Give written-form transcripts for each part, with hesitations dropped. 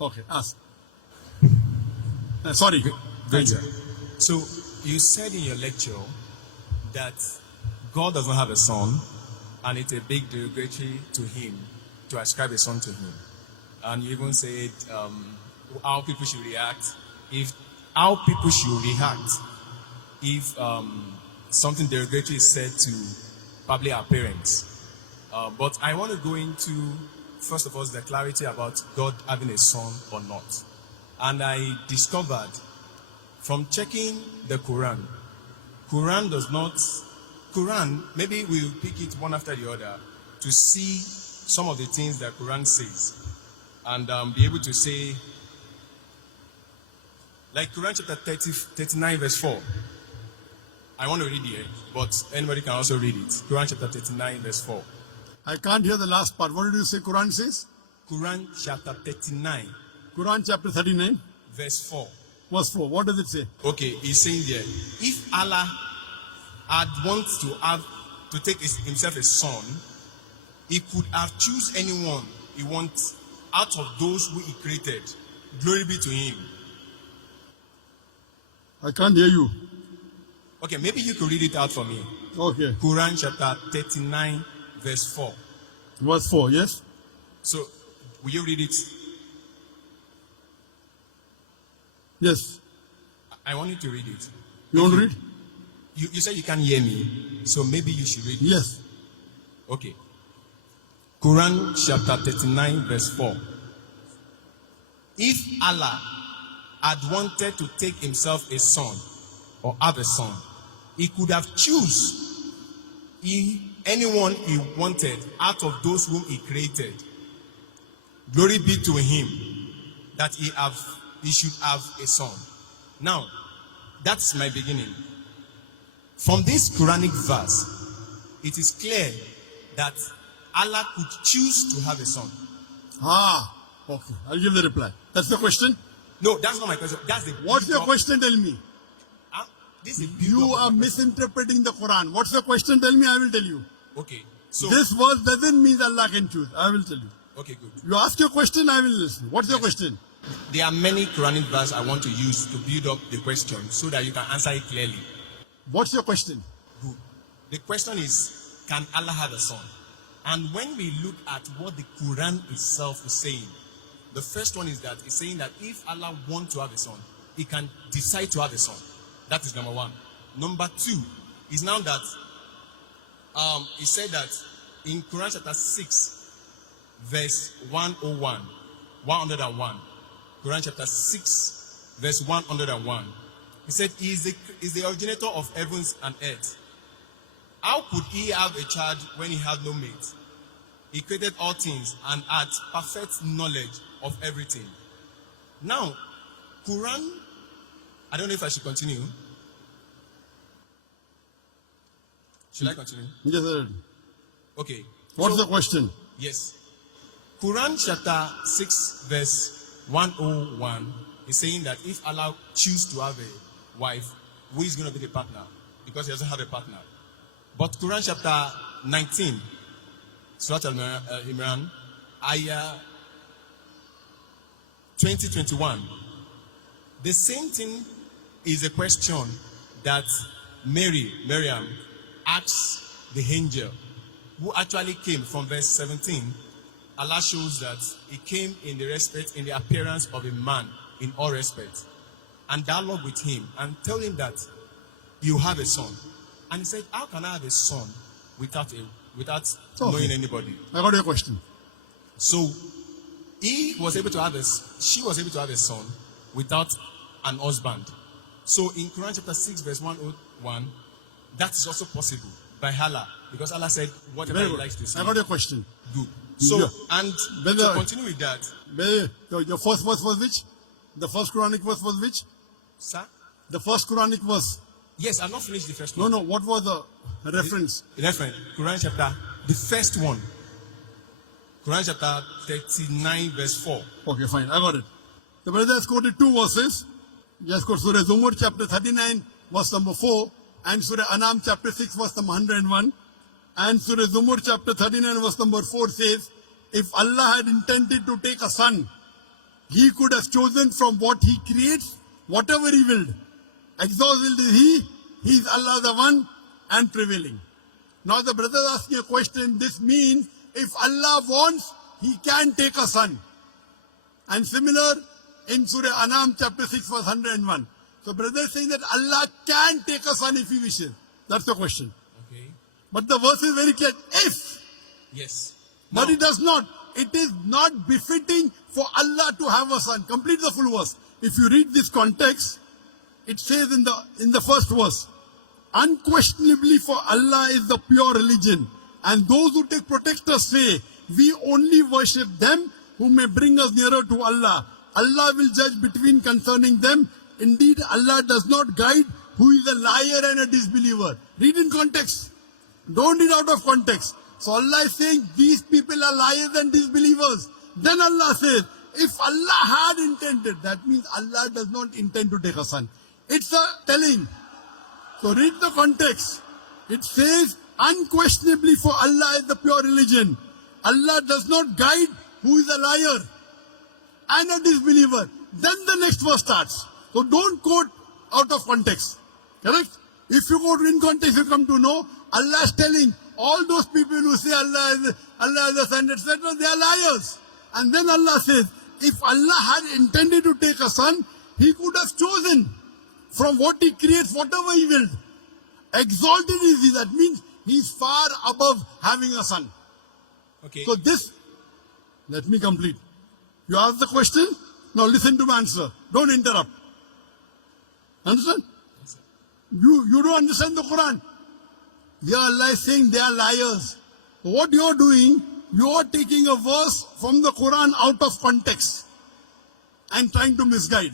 Okay, ask. Sorry. Great, sir. So you said in your lecture that God does not have a son, and it's a big derogatory to him to ascribe a son to him. And you even said how people should react if something derogatory is said to probably our parents. But I want to go into first of all the clarity about God having a son or not. And I discovered from checking the Quran, maybe we'll pick it one after the other to see some of the things that Quran says and be able to say, like Quran chapter 39 verse 4. I want to read it, but anybody can also read it. Quran chapter 39 verse 4. I can't hear the last part. What did you say Quran says? Quran chapter 39. Quran chapter 39, verse 4. verse 4. What does it say? Okay, he's saying there, if Allah had wanted to take himself a son, he could have choose anyone he wants out of those who he created. Glory be to him. I can't hear you. Okay, maybe you could read it out for me. Okay. Quran chapter 39 verse 4. Verse 4, yes? So, will you read it? Yes. I want you to read it. You want to read? You said you can't hear me, so maybe you should read it. Yes. Okay. Quran chapter 39 verse 4. If Allah had wanted to take himself a son or have a son, he could have choose anyone he wanted out of those whom he created. Glory be to him that he should have a son. Now, that's my beginning. From this Quranic verse, it is clear that Allah could choose to have a son. Okay. I'll give the reply. That's the question? No, that's not my question. That's the What's your question? Tell me. This is You are misinterpreting the Quran. What's the question? Tell me, I will tell you. Okay. So This verse doesn't mean Allah can choose. I will tell you. okay, good. You ask your question, I will listen. What's your question? There are many Quranic verses I want to use to build up the question so that you can answer it clearly. What's your question? Good. The question is, can Allah have a son? And when we look at what the Quran itself is saying, the first one is that it's saying that if Allah wants to have a son, he can decide to have a son. That is number one. Number two is now that he said that in Quran chapter 6, verse 101, Quran chapter 6, verse 101, he said, he is the originator of heavens and earth. How could he have a child when he had no mate? He created all things and had perfect knowledge of everything. Now, Quran, I don't know if I should continue. Should I continue? Yes, sir. Okay. What's the question? Yes. Quran chapter 6 verse 101 is saying that if Allah chooses to have a wife, who is going to be the partner? Because he doesn't have a partner. But Quran chapter 19, Surah Al-Imran, ayah 20-21. The same thing is a question that Miriam asks the angel, who actually came from verse 17. Allah shows that he came in the appearance of a man in all respect, and dialogue with him and tell him that you have a son. And he said, how can I have a son without knowing anybody? I got your question. So she was able to have a son without an husband. So in Quran chapter 6 verse 101, that is also possible by Allah, because Allah said whatever he likes to say. I got your question. Good. So Yeah. and to continue with that, Your first verse was which? The first Quranic verse was which? sir. The first Quranic verse. Yes, I've not finished the first No, one. what was the reference? Reference, Quran chapter, the first one. Quran chapter 39 verse 4. Okay, fine. I got it. The brother has quoted two verses. He has quoted Surah Zumur chapter 39 verse number 4 and Surah Anam chapter 6 verse number 101. And Surah Zumur chapter 39 verse number 4 says, if Allah had intended to take a son, He could have chosen from what he creates, whatever he willed. Exalted is he is Allah the one and prevailing. Now the brother is asking a question. This means if Allah wants, he can take a son. And similar in Surah Anam chapter 6 verse 101. So brother is saying that Allah can take a son if he wishes. That's the question. Okay. But the verse is very clear. If. Yes. But Now, it does not. It is not befitting for Allah to have a son. Complete the full verse. If you read this context, it says in the first verse, unquestionably for Allah is the pure religion, and those who take protectors say, we only worship them who may bring us nearer to Allah. Allah will judge between concerning them. Indeed, Allah does not guide who is a liar and a disbeliever. Read in context. Don't read out of context. So Allah is saying these people are liars and disbelievers. Then Allah says, if Allah had intended, that means Allah does not intend to take a son. It's a telling. So read the context. It says, unquestionably for Allah is the pure religion. Allah does not guide who is a liar and a disbeliever. Then the next verse starts. So don't quote out of context. Correct? If you quote in context, you come to know Allah is telling all those people who say Allah is a son, etc., they are liars. And then Allah says, if Allah had intended to take a son, he could have chosen from what he creates, whatever he willed. Exalted is he. That means he's far above having a son. okay. So this, let me complete. You ask the question, now listen to my answer. Don't interrupt. Understand? Yes, sir. You don't understand the Quran. Here Allah is saying they are liars. So what you are doing, you are taking a verse from the Quran out of context and trying to misguide.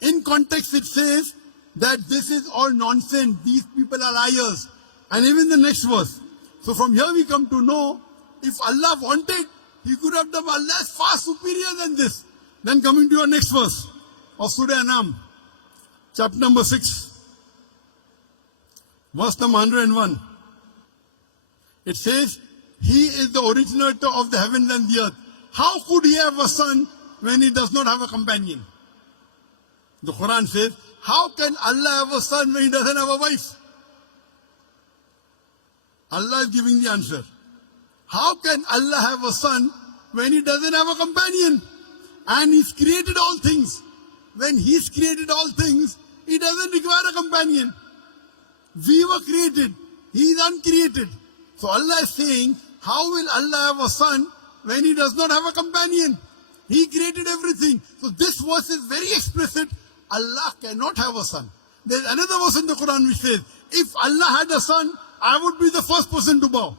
In context it says that this is all nonsense. These people are liars. And even the next verse. So from here we come to know, if Allah wanted, he could have done. Allah is far superior than this. Then coming to your next verse of Surah Anam, chapter number 6, verse number 101. It says, he is the originator of the heavens and the earth. How could he have a son when he does not have a companion? The Quran says, how can Allah have a son when he doesn't have a wife? Allah is giving the answer. How can Allah have a son when he doesn't have a companion? And he's created all things. When he's created all things, he doesn't require a companion. We were created. He is uncreated. So Allah is saying, how will Allah have a son when he does not have a companion? He created everything. So this verse is very explicit. Allah cannot have a son. There's another verse in the Quran which says, if Allah had a son, I would be the first person to bow.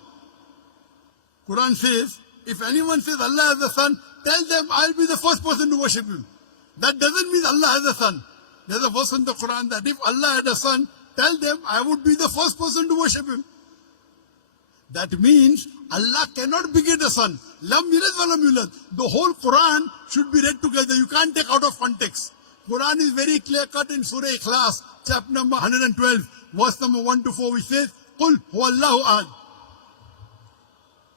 Quran says, if anyone says Allah has a son, tell them I'll be the first person to worship him. That doesn't mean Allah has a son. There's a verse in the Quran that if Allah had a son, tell them I would be the first person to worship him. That means Allah cannot beget a son. Lam yalid wa lam yulad. The whole Quran should be read together. You can't take out of context. Quran is very clear cut in Surah Ikhlas, chapter number 112, verse number 1 to 4, which says, Qul huwallahu ahad.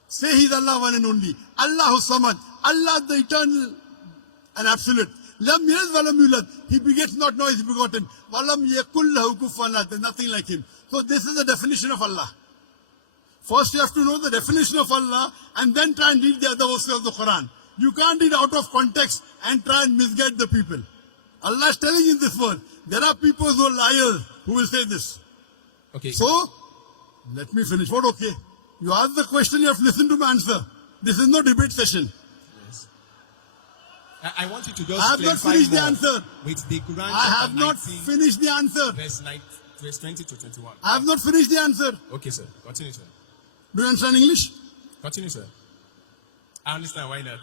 Say he's Allah one and only. Allahu samad. Allah the eternal and absolute. Lam yalid wa lam yulad. He begets not, nor is begotten. Wa lam yakul lahu kufuwan ahad. There's nothing like him. So this is the definition of Allah. First you have to know the definition of Allah and then try and read the other verses of the Quran. You can't read out of context and try and misguide the people. Allah is telling in this word, there are people who are liars who will say this. Okay. So, let me finish. What okay? You ask the question, you have to listen to my answer. This is no debate session. Yes. I want you to just I have not clarify finished the more answer. with the Quran I chapter have not 19, finished the answer. verse 20 to 21. I have not finished the answer. Okay, sir. Continue, sir. Do you understand English? Continue, sir. I understand. Why not?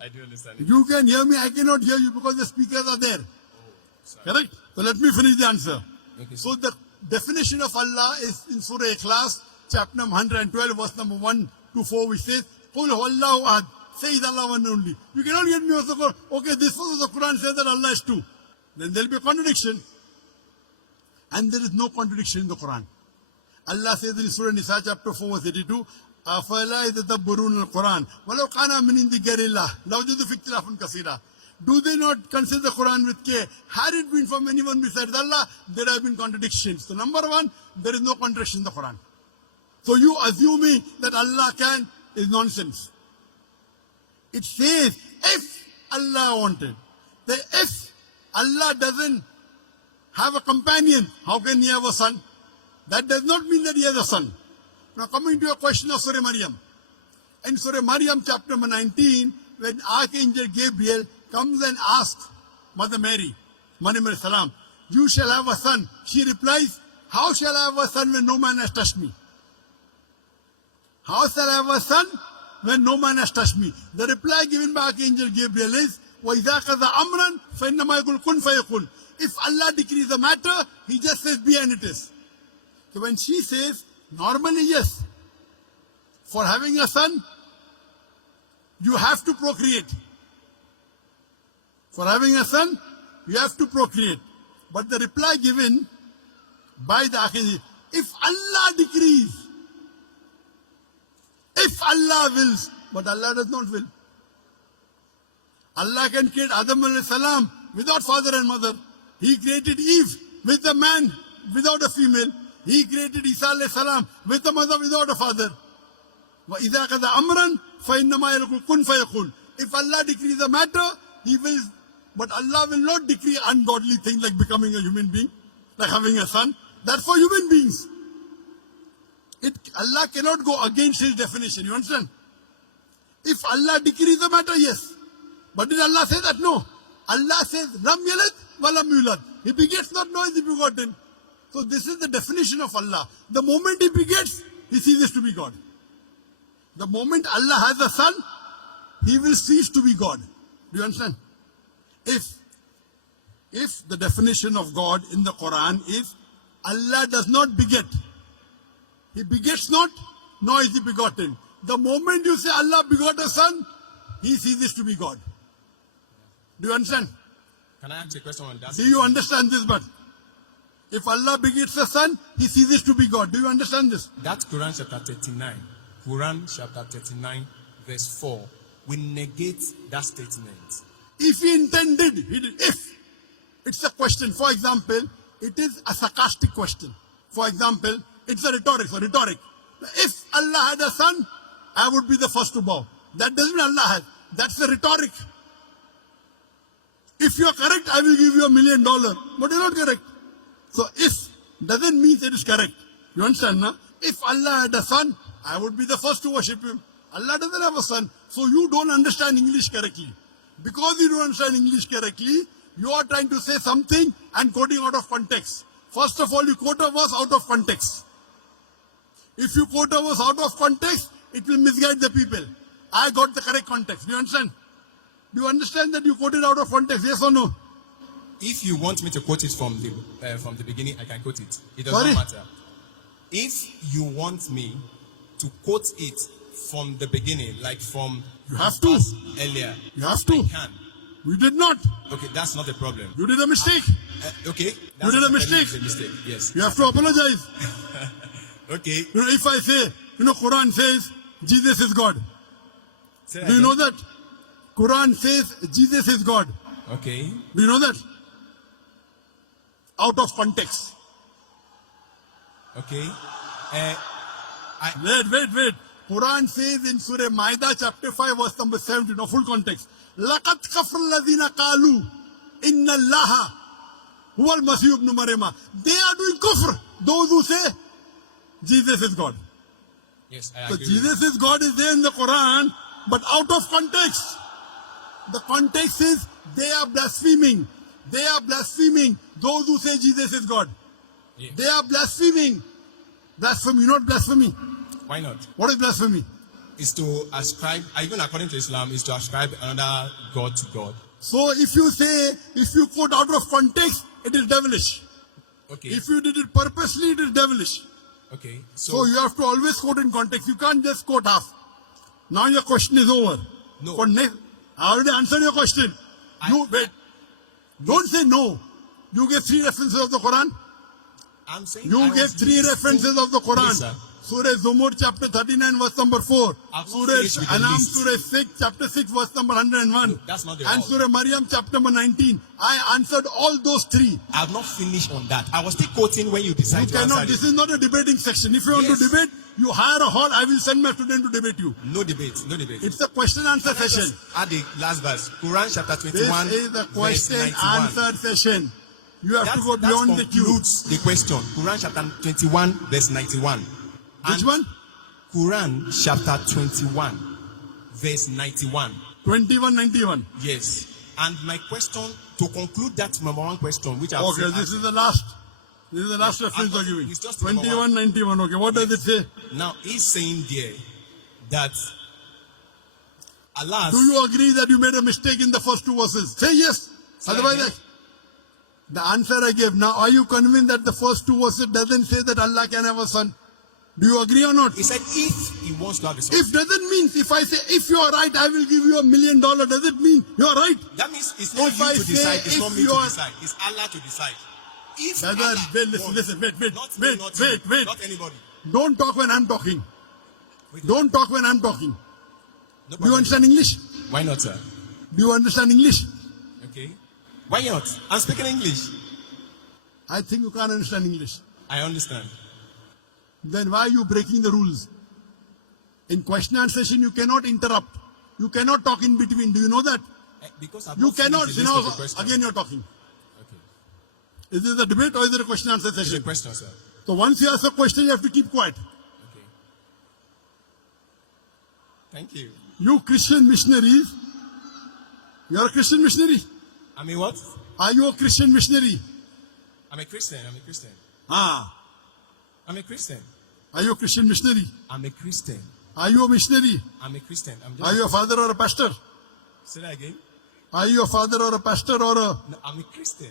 I do understand it. You can hear me, I cannot hear you because the speakers are there. Sorry. Correct? So let me finish the answer. Okay, sir. So the definition of Allah is in Surah Ikhlas, chapter number 112, verse number 1 to 4, which says, Qul huwallahu ahad. Say is Allah one only. You cannot get me also go, okay, this was the Quran says that Allah is two. Then there will be a contradiction. And there is no contradiction in the Quran. Allah says in Surah Nisa chapter 4 verse 82, أَفَلَا يَتَدَبَّرُونَ الْقُرْآنَ وَلَوْ كَانَ مِنْ عِنْدِ غَيْرِ اللَّهِ لَوَجَدُوا فِيهِ اخْتِلَافًا كَثِيرًا. Do they not consider the Quran with care? Had it been from anyone besides Allah, there have been contradictions. So number one, there is no contradiction in the Quran. So you assuming that Allah can is nonsense. It says, if Allah wanted. That if Allah doesn't have a companion, how can he have a son? That does not mean that he has a son. Now coming to your question of Surah Maryam. In Surah Maryam chapter number 19, when Archangel Gabriel comes and asks Mother Mary, Maryam salam, you shall have a son. She replies, how shall I have a son when no man has touched me? How shall I have a son when no man has touched me? The reply given by Archangel Gabriel is, وَإِذَا قَضَى أَمْرًا فَإِنَّمَا يَقُولُ كُنْ فَيَكُونُ. If Allah decrees a matter, He just says be and it is. So when she says, normally yes, for having a son, you have to procreate. For having a son, you have to procreate. But the reply given by the Archangel, if Allah decrees, if Allah wills, but Allah does not will. Allah can create Adam alayhi salam without father and mother. He created Eve with a man without a female. He created Isa alayhi salam with a mother without a father. وَإِذَا قَضَى أَمْرًا فَإِنَّمَا يَقُولُ كُنْ فَيَكُونُ. If Allah decrees a matter, He will, but Allah will not decree ungodly things like becoming a human being, like having a son. That's for human beings. Allah cannot go against His definition. You understand? If Allah decrees a matter, yes. But did Allah say that? No. Allah says, Lam yalad wa lam yulad. He begets not, nor is he begotten. So this is the definition of Allah. The moment He begets, He ceases to be God. The moment Allah has a son, He will cease to be God. Do you understand? If the definition of God in the Quran is Allah does not beget, He begets not, nor is He begotten. The moment you say Allah begot a son, He ceases to be God. Do you understand? Can I ask a question on that? Do you understand this? But if Allah begets a son, He ceases to be God. Do you understand this? That Quran chapter 39, Quran chapter 39, verse 4, we negate that statement. If He intended, He did. If. It's a question. For example, it is a sarcastic question. For example, it's a rhetoric. If Allah had a son, I would be the first to bow. That doesn't mean Allah has. That's a rhetoric. If you are correct, I will give you $1 million. But you're not correct. So if doesn't mean it is correct. You understand, no? If Allah had a son, I would be the first to worship Him. Allah doesn't have a son. So you don't understand English correctly. Because you don't understand English correctly, you are trying to say something and quoting out of context. First of all, you quote a verse out of context. If you quote a verse out of context, it will misguide the people. I got the correct context. Do you understand? Do you understand that you quoted out of context? Yes or no? If you want me to quote it from the beginning, I can quote it. It does Sorry? not matter. If you want me to quote it from the beginning, like from You have to. earlier, You have to. I can. You did not. Okay, that's not a problem. You did a mistake. Okay, You did a very mistake. big mistake. Yes. You have to apologize. Okay. You know, if I say, Quran says Jesus is God. Say Do you again. know that? Quran says Jesus is God. Okay. Do you know that? Out of context. Okay. Wait. Quran says in Surah Maida chapter 5 verse number 17, no full context. لَقَدْ كَفْرَ الَّذِينَ قَالُوا إِنَّ اللَّهَ هُوَ الْمَسِيحُ ابْنُ مَرْيَمَ. They are doing kufr. Those who say Jesus is God. Yes, I So agree. Jesus is God is there in the Quran, but out of context. The context is they are blaspheming. They are blaspheming. Those who say Jesus is God. Yes. They are blaspheming. Blasphemy, not blasphemy. Why not? What is blasphemy? Is to ascribe, even according to Islam, is to ascribe another God to God. So if you quote out of context, it is devilish. Okay. If you did it purposely, it is devilish. Okay. So you have to always quote in context. You can't just quote half. Now your question is over. No. For next, I already answered your question. Wait. Don't say no. You gave 3 references of the Quran. I'm saying You I gave was 3 doing references so- of the Quran. Yes, sir. Surah Zumur chapter 39 verse number 4. I've not Surah finished with the Anam list. Surah 6 chapter 6 verse number 101. No, that's not the And all. Surah Maryam chapter number 19. I answered all those three. I have not finished on that. I was still quoting when you You decide to cannot, answer this it. is not a debating section. If you want Yes. to debate, you hire a hall, I will send my student to debate you. No debate, no debate. It's a question answer Can I session. just add the last verse. Quran chapter This 21, is the verse question 91. answer session. You have to go That beyond the queue. concludes the question. Quran chapter 21, verse 91. Which And one? Quran chapter 21, verse 91. 2191. Yes. And my question, to conclude that number one question, which I've Okay, said, this is the last. This is the last reference you're giving. It's just number 2191. Okay, what does it say? now he's saying there that Allah, Do you agree that you made a mistake in the first two verses? Say yes. Say Otherwise, again. the answer I gave. Now, are you convinced that the first two verses doesn't say that Allah can have a son? Do you agree or not? he said if he wants to have a son, If doesn't mean, if I say, if you are right, I will give you $1 million, does it mean you are right? that means it's not If you I to say decide, it's if not me you to are- decide, it's Allah to decide. If Brother, Allah wait, listen, wants, listen, wait, not me, not you, wait. not anybody. Don't talk when I'm talking. Wait. Don't talk when I'm talking. No Do you problem. understand English? Why not, sir? Do you understand English? Okay. Why not? I'm speaking English. I think you can't understand English. I understand. Then why are you breaking the rules? In question and answer session, you cannot interrupt. You cannot talk in between. Do you know that? Because I've You not finished cannot. the You list know, of the question. again you're talking. Okay. Is this a debate or is it a question and answer It's a session? question, sir. So once you ask a question, you have to keep quiet. Okay. Thank you. You Christian missionaries, you're a Christian missionary. I mean what? Are you a Christian missionary? I'm a Christian. I'm a Christian. Ah. I'm a Christian. Are you a Christian missionary? I'm a Christian. Are you a missionary? I'm a Christian. Are you a father or a pastor? Say that again. Are you a father or a pastor or a... No, I'm a Christian.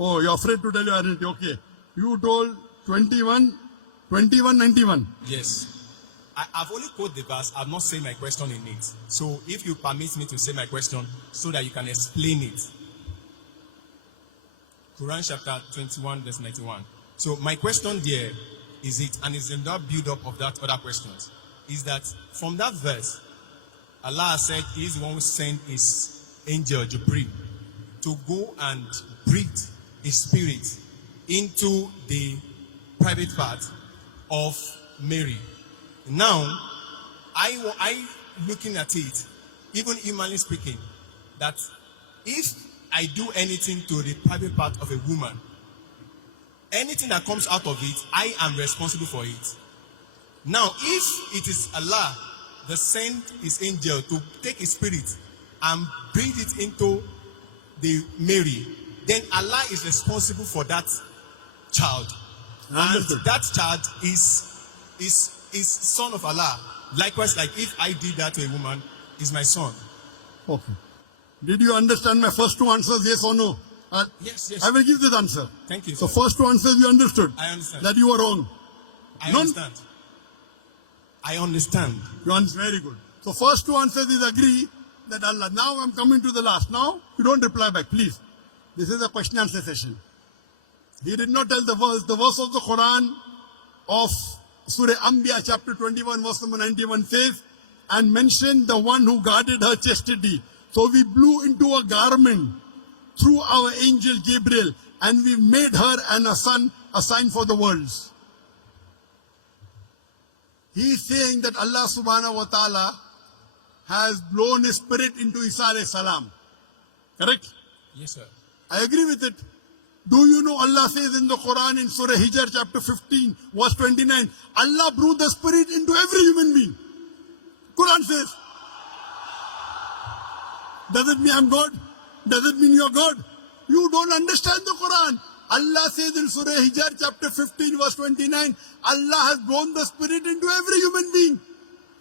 Oh, you're afraid to tell your identity. Okay. You told 2191. Yes. I've only quoted the verse. I've not said my question in it. So if you permit me to say my question so that you can explain it. Quran chapter 21 verse 91. So my question there is it, and it's in that build up of that other questions, is that from that verse, Allah said he is the one who sent his angel Jakir to go and breathe his spirit into the private part of Mary. Now, I looking at it, even humanly speaking, that if I do anything to the private part of a woman, anything that comes out of it, I am responsible for it. Now, if it is Allah that sent his angel to take his spirit and breathe it into the Mary, then Allah is responsible for that child. And Understood. that child is son of Allah. Likewise, like if I did that to a woman, is my son. Okay. Did you understand my first two answers, yes or no? Yes, yes. I will give this answer. Thank you, So sir. first two answers you understood. I understand. That you were wrong. I None- understand. I understand. You understand? Very good. So first two answers is agree that Allah. Now I'm coming to the last. Now you don't reply back, please. This is a question answer session. He did not tell the verse. The verse of the Quran of Surah Anbiya chapter 21 verse number 91 says, and mentioned the one who guarded her chastity. So we blew into a garment through our angel Gabriel, and we made her and a son a sign for the worlds. He is saying that Allah subhanahu wa ta'ala has blown his spirit into Isa alayhi salam. Correct? Yes, sir. I agree with it. Do you know Allah says in the Quran in Surah Hijr chapter 15 verse 29, Allah blew the spirit into every human being. Quran says. Does it mean I'm God? Does it mean you're God? You don't understand the Quran. Allah says in Surah Hijr chapter 15 verse 29, Allah has blown the spirit into every human being.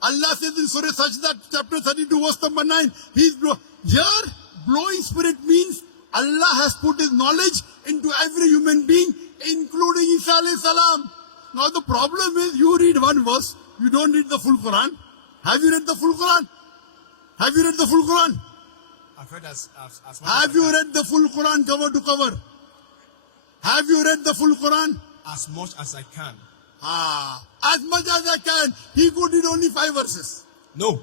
Allah says in Surah Sajda chapter 32 verse number 9, here blowing spirit means Allah has put his knowledge into every human being, including Isa alayhi salam. Now the problem is you read one verse, you don't read the full Quran. Have you read the full Quran? Have you read the full Quran? I've heard as much Have as you I can. read the full Quran cover to cover? Have you read the full Quran? As much as I can. As much as I can. He could read only 5 verses No.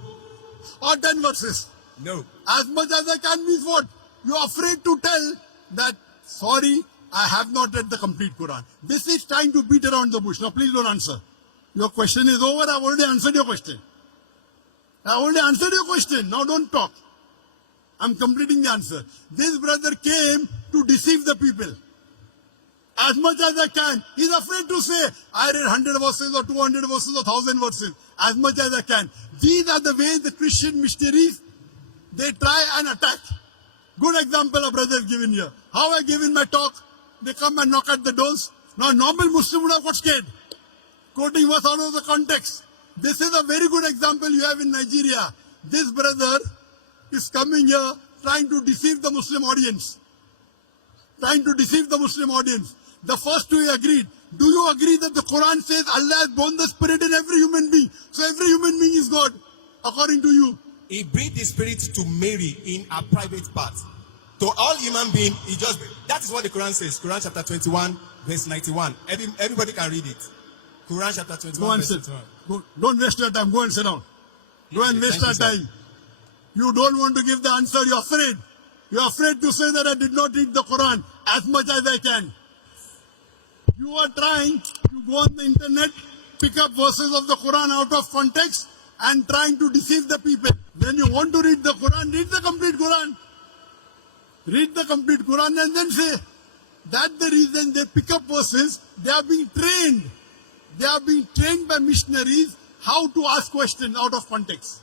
or 10 verses. No. As much as I can means what? You are afraid to tell that, sorry, I have not read the complete Quran. This is trying to beat around the bush. Now please don't answer. Your question is over. I've already answered your question. I already answered your question. Now don't talk. I'm completing the answer. This brother came to deceive the people. As much as I can. He's afraid to say, I read 100 verses or 200 verses or 1000 verses. As much as I can. These are the ways the Christian missionaries, they try and attack. Good example a brother has given here. How I gave in my talk, they come and knock at the doors. Now normal Muslim would have got scared. Quoting verse out of the context. This is a very good example you have in Nigeria. This brother is coming here trying to deceive the Muslim audience. Trying to deceive the Muslim audience. The first two he agreed. Do you agree that the Quran says Allah has born the spirit in every human being? So every human being is God, according to you. He breathed the spirit to Mary in a private part. To all human beings, he just breathed. That is what the Quran says. Quran chapter 21, verse 91. Everybody can read it. Quran chapter 21, Go and verse sit. 91. Go, don't waste your time. Go and sit down. Go and waste Thank our you, time. You don't want to give the answer. You're afraid. You're afraid to say that I did not read the Quran as much as I can. You are trying to go on the internet, pick up verses of the Quran out of context and trying to deceive the people. When you want to read the Quran, read the complete Quran. Read the complete Quran and then say, that's the reason they pick up verses. They are being trained. They are being trained by missionaries how to ask questions out of context.